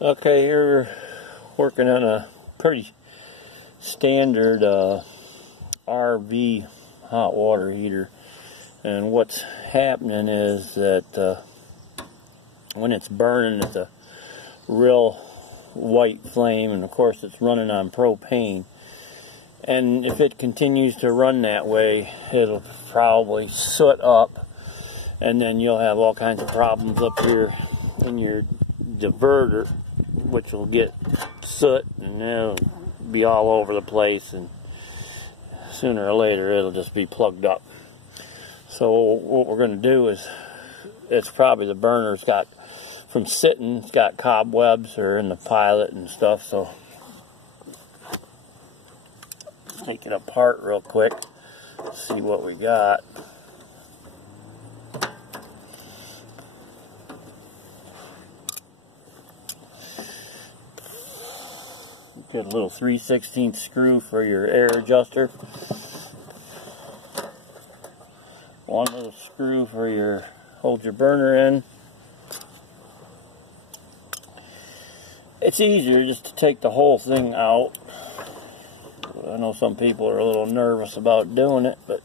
Okay, here we're working on a pretty standard RV hot water heater, and what's happening is that when it's burning, it's a real white flame, and of course it's running on propane, and if it continues to run that way, it'll probably soot up, and then you'll have all kinds of problems up here in your diverter, which will get soot and it'll be all over the place, and sooner or later it'll just be plugged up. So what we're going to do is, it's probably the burner's got, from sitting, it's got cobwebs or in the pilot and stuff. So let's take it apart real quick, see what we got. Get a little 3/16 screw for your air adjuster. One little screw for your, hold your burner in. It's easier just to take the whole thing out. I know some people are a little nervous about doing it, but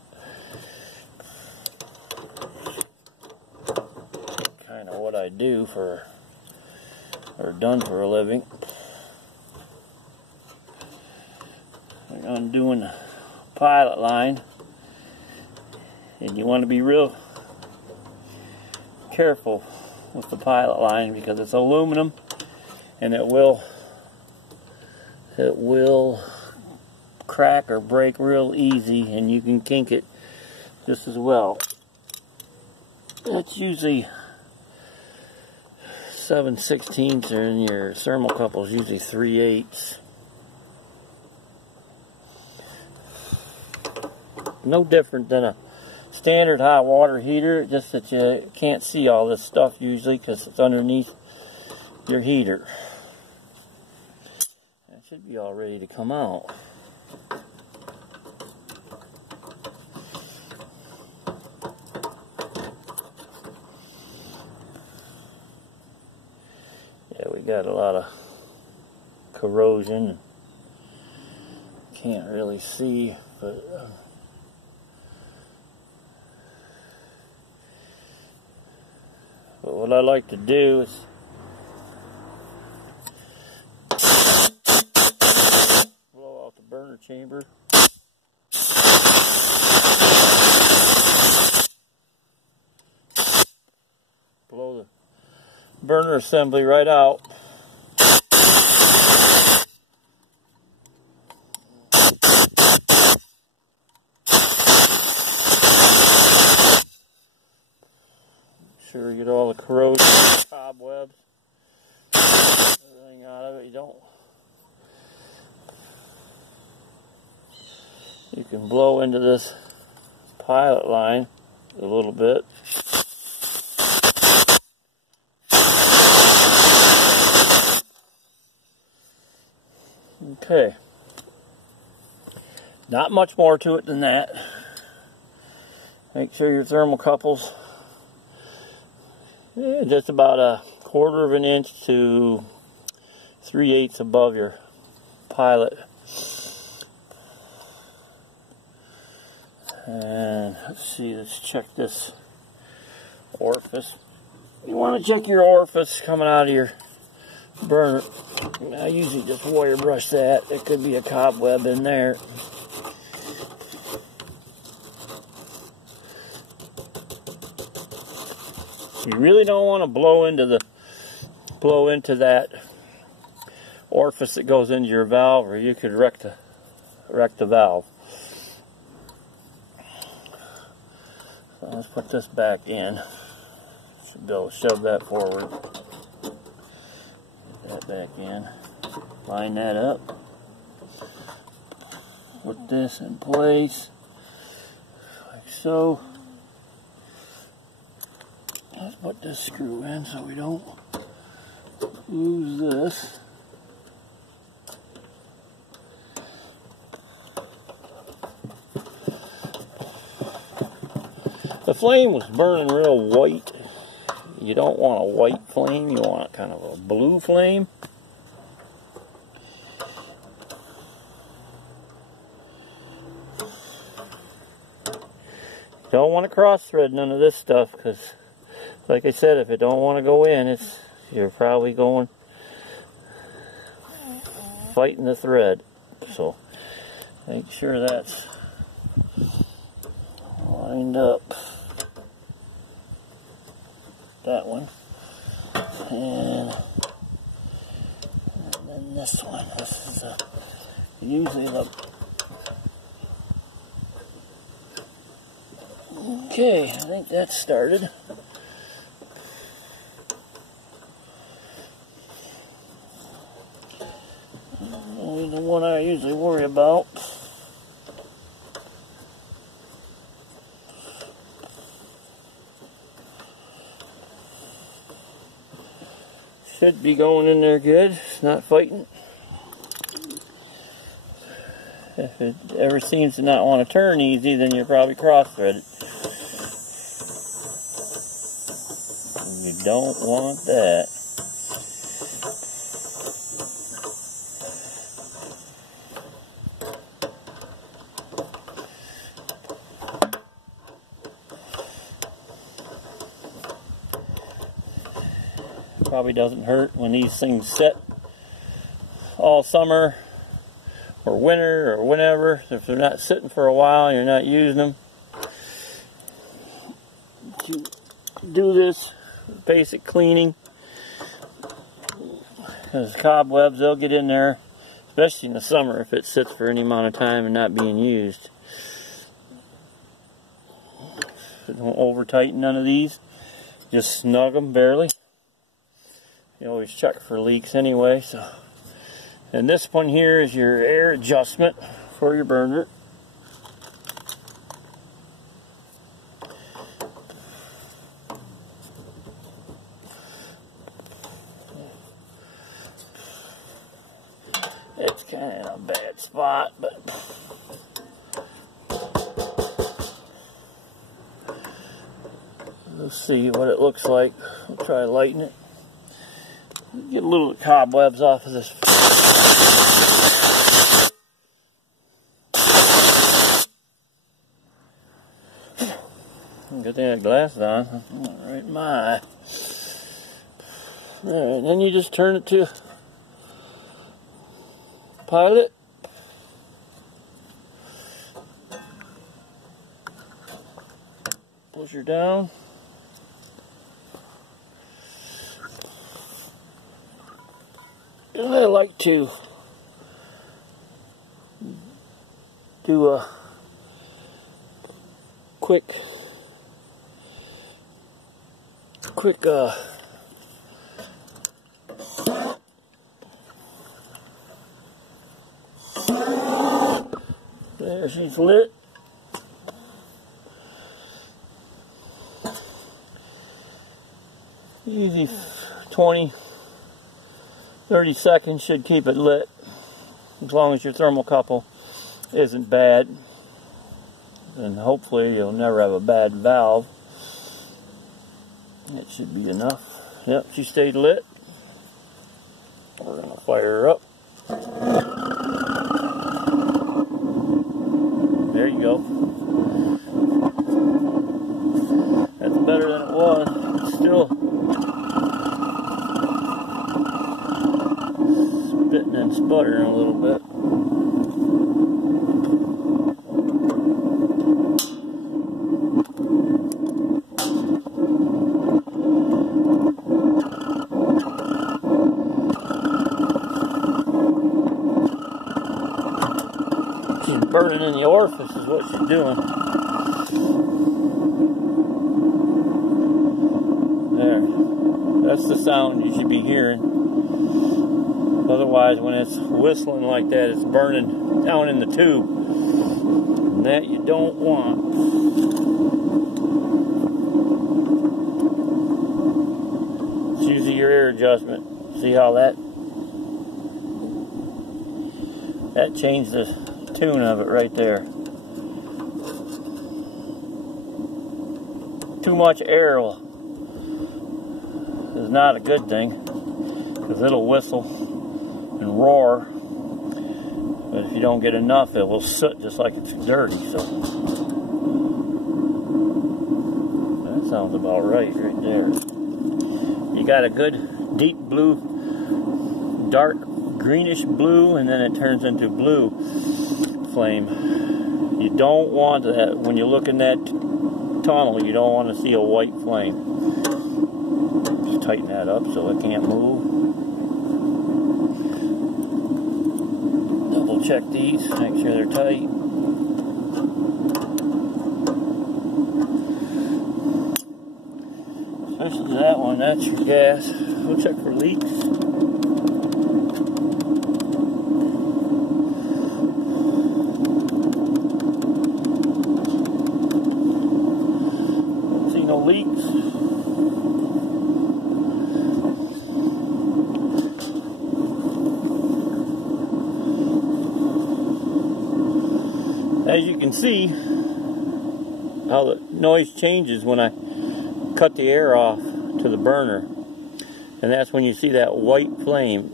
kind of what I do for, or done for a living. Undoing the pilot line, and you want to be real careful with the pilot line because it's aluminum and it will crack or break real easy, and you can kink it just as well. It's usually 7/16, and your thermocouple is usually 3/8. No different than a standard hot water heater, just that you can't see all this stuff usually because it's underneath your heater. It should be all ready to come out. Yeah, we got a lot of corrosion. Can't really see, but but what I like to do is blow out the burner chamber. Blow the burner assembly right out. Sure you get all the corrosion, cobwebs, everything out of it. You can blow into this pilot line a little bit. Okay. Not much more to it than that. Make sure your thermocouple's just about 1/4 of an inch to 3/8 above your pilot. And let's see, let's check this orifice. You want to check your orifice coming out of your burner. I usually just wire brush that. There could be a cobweb in there. You really don't want to blow into that orifice that goes into your valve, or you could wreck the valve. So let's put this back in. Should be able to shove that forward. Get that back in. Line that up. Put this in place like so. Let's put this screw in so we don't lose this. The flame was burning real white. you don't want a white flame, you want kind of a blue flame. You don't want to cross thread none of this stuff, because like I said, if it don't want to go in, you're probably going fighting the thread. So make sure that's lined up. That one. And then this one. This is usually the... Okay, I think that's started. Only the one I usually worry about. Should be going in there good. It's not fighting. If it ever seems to not want to turn easy, then you're probably cross-threaded. You don't want that. Probably doesn't hurt when these things sit all summer or winter or whenever. If they're not sitting for a while and you're not using them, to do this basic cleaning, because cobwebs, they'll get in there, especially in the summer if it sits for any amount of time and not being used. So don't over tighten none of these, just snug them barely. You always check for leaks anyway. So, and this one here is your air adjustment for your burner. It's kind of in a bad spot, but let's see what it looks like. I'll try to lighten it. Get a little cobwebs off of this. Good thing I had glasses on. Right in my eye. Alright, then you just turn it to pilot. Push her down. And I like to do a quick there, she's lit. Easy 20-30 seconds should keep it lit, as long as your thermocouple isn't bad, and hopefully you'll never have a bad valve. It should be enough. Yep, she stayed lit. We're going to fire her up. There you go. That's better than it was. It's still spitting and sputtering a little bit. She's burning in the orifice is what she's doing. There. That's the sound you should be hearing. Otherwise, when it's whistling like that, it's burning down in the tube. And that you don't want. It's usually your air adjustment. See how that changed the tune of it right there. Too much air will not a good thing, because it'll whistle and roar, but if you don't get enough, it will soot just like it's dirty. So that sounds about right there. You got a good deep blue, dark greenish blue, and then it turns into blue flame. You don't want that when you look in that tunnel. You don't want to see a white flame. Just tighten that up so it can't move. Double check these, make sure they're tight. Especially that one, that's your gas. We'll check for leaks. See no leaks. As you can see, how the noise changes when I cut the air off to the burner, and that's when you see that white flame,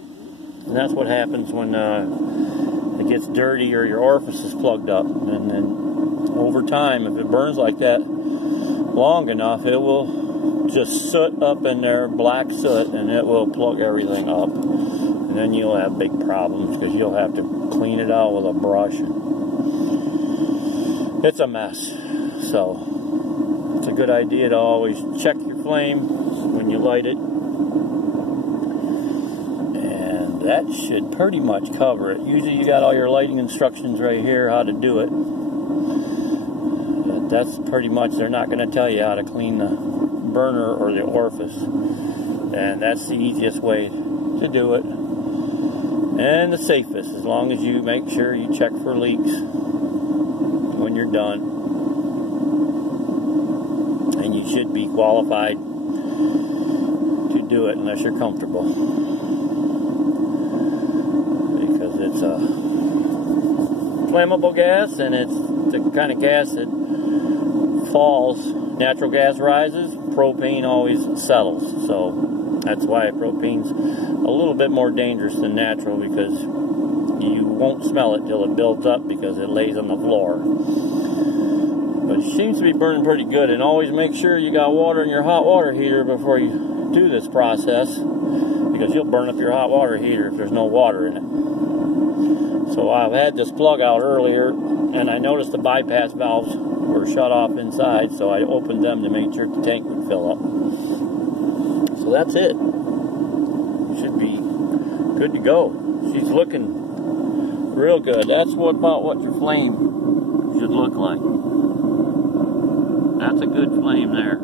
and that's what happens when it gets dirty or your orifice is plugged up. And then over time, if it burns like that long enough, it will just soot up in there, black soot, and it will plug everything up, and then you'll have big problems because you'll have to clean it out with a brush. It's a mess. So it's a good idea to always check your flame when you light it, and that should pretty much cover it. Usually you got all your lighting instructions right here how to do it, but that's pretty much, they're not going to tell you how to clean the burner or the orifice, and that's the easiest way to do it and the safest, as long as you make sure you check for leaks when you're done. And you should be qualified to do it unless you're comfortable, because it's a flammable gas, and it's the kind of gas that falls. Natural gas rises, propane always settles. So that's why propane's a little bit more dangerous than natural, because you won't smell it till it builds up because it lays on the floor. But it seems to be burning pretty good. And always make sure you got water in your hot water heater before you do this process, because you'll burn up your hot water heater if there's no water in it. So I've had this plug out earlier, and I noticed the bypass valves were shut off inside, so I opened them to make sure the tank would fill up. So that's it. Should be good to go. She's looking real good. That's about what your flame should look like. That's a good flame there.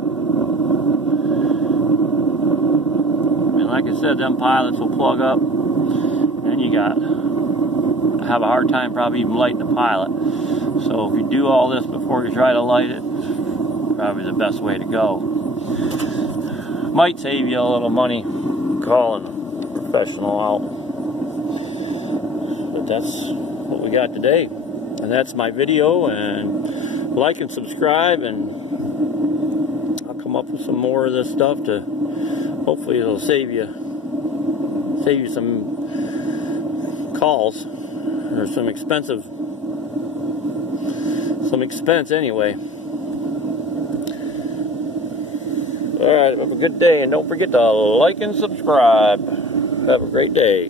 And like I said, them pilots will plug up, and you have a hard time probably even lighting the pilot. So if you do all this before you try to light it, probably the best way to go. Might save you a little money calling a professional out. But that's what we got today. And that's my video, and like and subscribe, and I'll come up with some more of this stuff to hopefully it'll save you some calls, or some expense anyway. Alright, have a good day, and don't forget to like and subscribe. Have a great day.